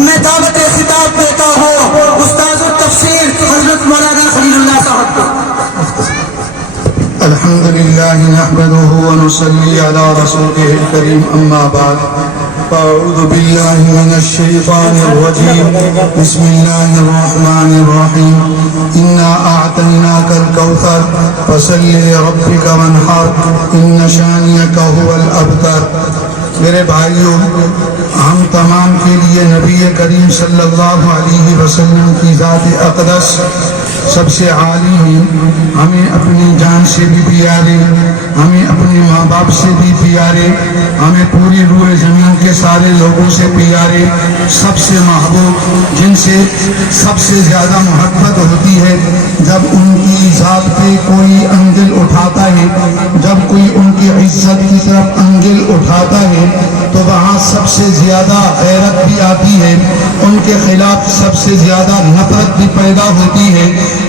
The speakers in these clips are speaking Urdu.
میں دعوت خطاب دیتا ہوں استاذ التفسیر حضرت مولانا خلیل اللہ صاحب کو۔ الحمد لله نحمده ونصلي على رسوله الكريم أما بعد فأعوذ بالله من الشيطان الرجيم بسم الله الرحمن الرحيم إنا أعطيناك الكوثر فصل لربك وانحر إن شانئك هو الأبتر۔ میرے بھائیوں، ہم تمام کے لیے نبی کریم صلی اللہ علیہ وسلم کی ذات اقدس سب سے عالی ہیں۔ ہمیں اپنی جان سے بھی پیارے، ہمیں اپنے ماں باپ سے بھی پیارے، ہمیں پوری روئے زمین کے سارے لوگوں سے پیارے، سب سے محبوب، جن سے سب سے زیادہ محبت ہوتی ہے جب ان کی ذات پہ کوئی انگل اٹھاتا ہے، جب کوئی ان کی عزت کی طرف انگل اٹھاتا ہے تو وہاں سب سے زیادہ غیرت بھی آتی ہے، ان کے خلاف سب سے زیادہ نفرت بھی پیدا ہوتی ہے۔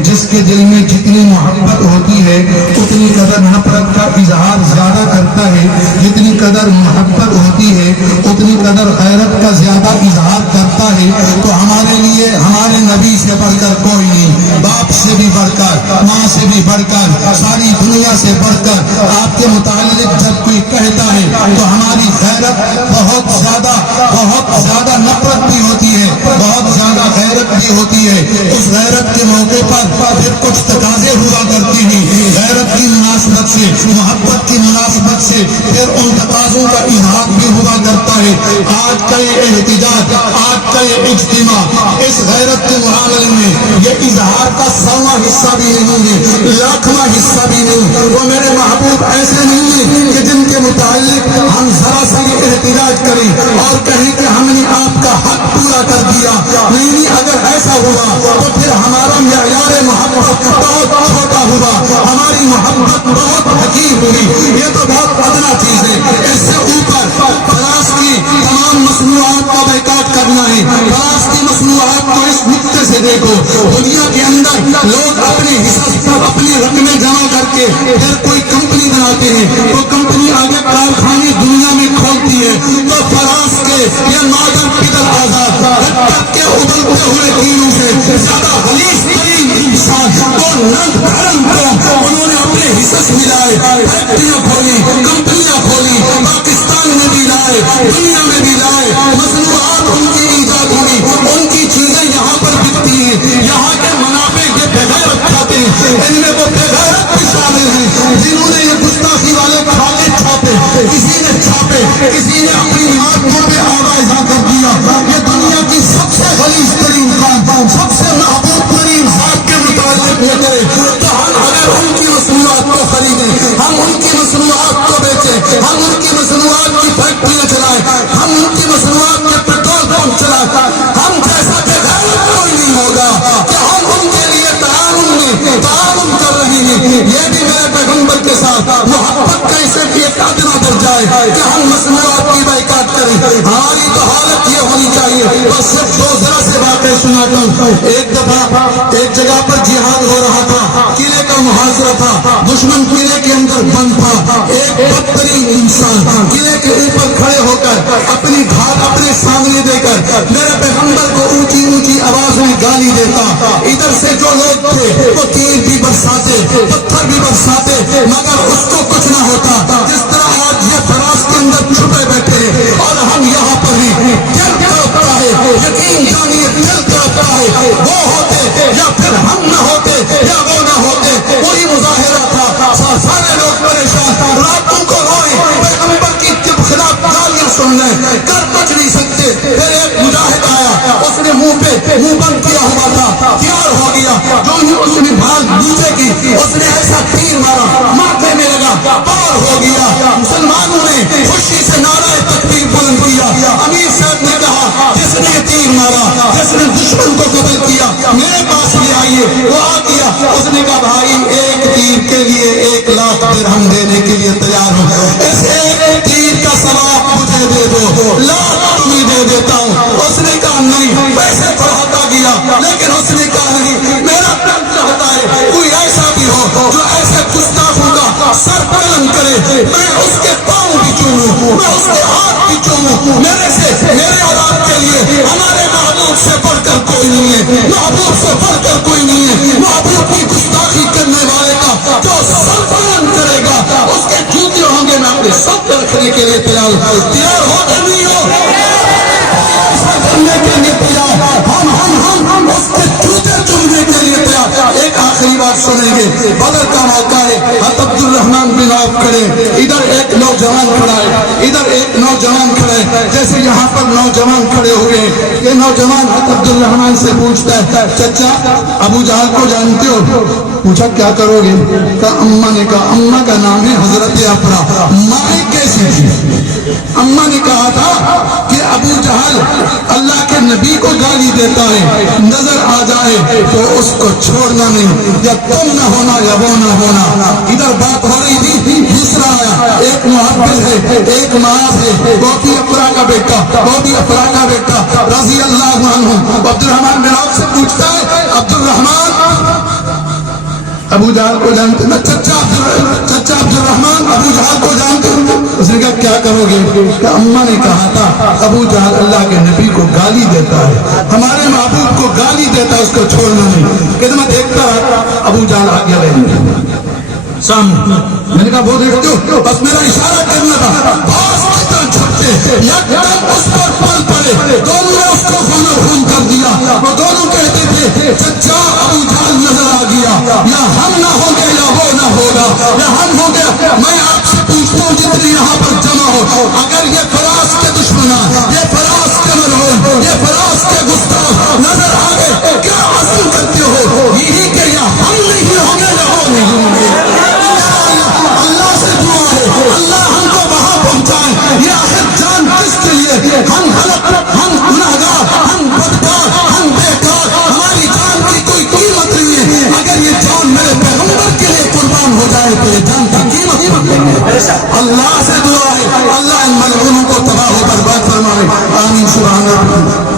جس کے دل میں جتنی محبت ہوتی ہے اتنی قدر نفرت کا اظہار زیادہ کرتا ہے، جتنی قدر محبت ہوتی ہے اتنی قدر غیرت کا زیادہ اظہار کرتا ہے۔ تو ہمارے لیے ہمارے نبی سے بڑھ کر کوئی نہیں، باپ سے بھی بڑھ کر، ماں سے بھی بڑھ کر، ساری دنیا سے بڑھ کر آپ کے متعلق جب کوئی کہتا ہے تو ہماری غیرت بہت زیادہ نفرت بھی ہوتی ہے، بہت زیادہ غیرت بھی ہوتی ہے۔ اس غیرت کے موقع پر پھر کچھ تقاضے ہوا کرتی ہیں، غیرت کی مناسبت سے، محبت کی مناسبت سے پھر ان تقاضوں کا اظہار بھی ہوا کرتا ہے۔ آج کا یہ احتجاج، آج کا یہ اجتماع اس غیرت کے معاملے میں یہ اظہار کا 100واں حصہ بھی نہیں ہے، 1,00,000واں حصہ بھی نہیں۔ وہ میرے محبوب ایسے نہیں ہیں کہ جن کے متعلق ہم ذرا سا یہ احتجاج کریں اور کہیں کہ ہم نے آپ کا حق پورا کر دیا۔ نہیں، اگر ایسا ہوا تو پھر ہمارا معیار محبت بہت چھوٹا ہوا، ہماری محبت بہت حقیر ہوئی۔ یہ تو بہت ادنا چیز ہے۔ اس سے اوپر فراز کی تمام مصنوعات کا بائیکاٹ کرنا ہے۔ فراز کی مصنوعات کو اس نقطے سے دیکھو، دنیا کے اندر لوگ اپنے حصص اپنی رقمیں جمع کر کے پھر کوئی کمپنی بناتے ہیں، وہ کمپنی آگے کارخانے دنیا میں کھولتی ہے۔ تو فراز کے یہ مادر پدر آزاد کے ابلتے ہوئے تینوں سے زیادہ غلیظ ترین انسان اور ننگ دھرم کو انہوں نے اپنے حصص ملائے، فیکٹریاں کھولی، کمپنیاں کھولی، پاکستان میں بھی لائے، دنیا میں بھی لائے، مصنوعات ان کی ایجاد ہوئی، ان کی چیزیں یہاں پر بکتی ہیں، یہاں کے منافع کے بغیرت کھاتے ہیں۔ ان میں وہ بغیرت بھی شامل ہیں جنہوں نے یہ گستاخی والے کھاتے چھاپے، کسی نے چھاپے، کسی نے اپنی عمارتوں پہ آوازہ کر دیا۔ یہ دنیا کی سب سے غلیظ ترین کام، سب سے محبوب ترین ذات کے متعلق یہ کرے تو ہم اگر ان کی مصنوعات کو خریدیں، ہم ان کی مصنوعات کو بیچیں، ہم ان کی مصنوعات کی فیکٹریاں چلائیں، ہم ان کی مصنوعات کے پیٹرول پمپ چلائیں، ہم جیسا کہ غیرت کوئی نہیں ہوگا کہ ہم ان کے لیے تعاون کر رہے ہیں۔ یہ بھی میرے پیغمبر کے ساتھ محبت کا اسے بھی ایک ادنا درجہ ہے کہ ہم مصنوعات کی بائیکاٹ کریں۔ ہماری تو حالت یہ ہونی چاہیے۔ بس صرف دو ذرا سے باتیں سناتا ہوں۔ ایک دفعہ ایک جگہ پر جہاد ہو رہا تھا، قلعے کا محاصرہ تھا، دشمن قلعے کے اندر بند تھا۔ ایک بدترین انسان قلعے کے اوپر کھڑے ہو کر اپنی ڈھال اپنے سامنے دے کر میرے پیغمبر کو اونچی اونچی آواز میں گالی دیتا۔ ادھر سے جو لوگ تھے وہ تیر بھی برساتے، پتھر بھی برساتے، مگر اس کو کچھ نہ ہوتا۔ جس طرح آج یہ فراز کے اندر چھپے بیٹھے ہیں اور ہم یہاں پر ہیں، دل تڑپتا ہے، یقین جانیے دل تڑپتا ہے۔ وہ ہوتے یا پھر ہم نہ ہوتے یا وہ نہ ہوتے، وہی مظاہرہ تھا۔ سارے لوگ پریشان، راتوں کو روئے، پیغمبر کی خلاف گالیاں سن لیں، کر کچھ نہیں سکتے۔ پھر ایک مجاہد آیا، اس نے منہ بند کیا ہوا تھا، تیار ہو گیا، جو اس نے ڈھال نیچے کی، اس نے ایسا تیر مارا، ماتھے میں لگا، پار ہو گیا۔ مسلمانوں نے خوشی سے نعرہ تکبیر بلند کیا۔ امیر صاحب نے کہا جس نے تیر مارا، جس نے دشمن کو قتل کیا، میرے پاس لے آئیے۔ وہ آ گیا، اس نے کہا بھائی ایک تیر کے لیے 1,00,000 درہم دینے کے لیے تیار ہوں، اس ایک تیر کا ثواب مجھے دے دو، 1,00,000 تمہیں دے دیتا ہوں۔ اس نے کہا نہیں، پیسے بڑھاتا گیا، لیکن اس نے کہا نہیں، میرا دل چاہتا ہے کوئی ایسا بھی ہو جو ایسے گستاخوں کا سر قلم کرے، میں اس کے پاؤں بھی چوموں، میں اس کے ہاتھ بھی چوموں، میرے اور آپ کے لیے، ہمارے کوئی نہیں ہے، محبوب سے بڑھ کر کوئی نہیں ہے۔ محبوب کی گستاخی کرنے والے کا جو سر بلند کرے گا اس کے جوتے ہوں گے، میں اپنے سب پہ رکھنے کے لیے تیار ہو کہ نہیں ہو؟ کرنے کے لیے تیار، ہم اس کے جوتے چننے کے لیے تیار۔ ایک آخری بات سنیں گے، بدر کا موقع ہے، حضرت عبد الرحمن بن عوف کھڑے، ادھر ایک نوجوان کھڑا ہے، ادھر ایک نوجوان کھڑے، جیسے یہاں پر نوجوان کھڑے ہوئے ہیں۔ یہ نوجوان حضرت عبد الرحمن سے پوچھتا ہے، چچا ابو جہل کو جانتے ہو؟ پوچھا کیا کرو گے؟ کہا اماں نے کہا، اماں کا نام ہے حضرت افرا۔ ماں کیسی تھی؟ اماں نے کہا تھا کہ ابو جہل اللہ کے نبی کو گالی دیتا ہے، نظر آ جائے تو اس کو چھوڑنا نہیں، یا تم نہ ہونا یا وہ نہ ہونا۔ ادھر بات ہو رہی تھی، دوسرا آیا، ایک محافظ ہے، ایک معاذ ہے، وہ بھی افرا کا بیٹا رضی اللہ عنہ۔ عبد الرحمن بن عوف سے پوچھتا ہے، عبد الرحمن ابو جہل کو جانتے؟ چچا عبد الرحمن ابو جہل کو جانتے؟ اس نے کہا کیا کرو گے؟ کہ اماں نے کہا تھا ابو جہل اللہ کے نبی کو گالی دیتا ہے، ہمارے محبوب کو گالی دیتا ہے، اس کو چھوڑنا نہیں۔ کہ میں دیکھتا رہا، ابو جہل آگے رہے سامنے، میں نے کہا وہ دیکھتے ہو؟ بس میرا اشارہ کرنا تھا، باز کی طرح چھپتے، یکدم اس پر پل پڑے، دونوں نے اس کو خون خون کر دیا۔ وہ دونوں کہتے تھے چچا ابو جہل نظر آ گیا، یا ہم نہ ہوں گے یا وہ نہ ہوگا، یا ہم ہوں گے۔ میں آپ سے پوچھتا ہوں جتنے یہاں پر جمع ہو، اگر یہ فراس کے دشمنان، یہ فراس کے مرہون، یہ فراس کے گستاخ نظر آ گئے، کیا عزم کرتے ہو؟ یہی کہ یا ہم نہیں ہوں گے یا وہ نہیں ہوں گے۔ اللہ سے دعا ہے اللہ ہم کو وہاں پہنچائے۔ یہ آخر جان کس کے لیے؟ ہم غلط، ہم گناہگار، ہم بدکار، ہم بیکار، ہماری جان کی کوئی قیمت نہیں ہے۔ اگر یہ جان میرے پیغمبر کے لیے قربان ہو جائے تو یہ جان کی قیمت نہیں ہے۔ اللہ سے دعا ہے اللہ ان ملعونوں کو تباہ و برباد فرمائے، آمین سبحان اللہ۔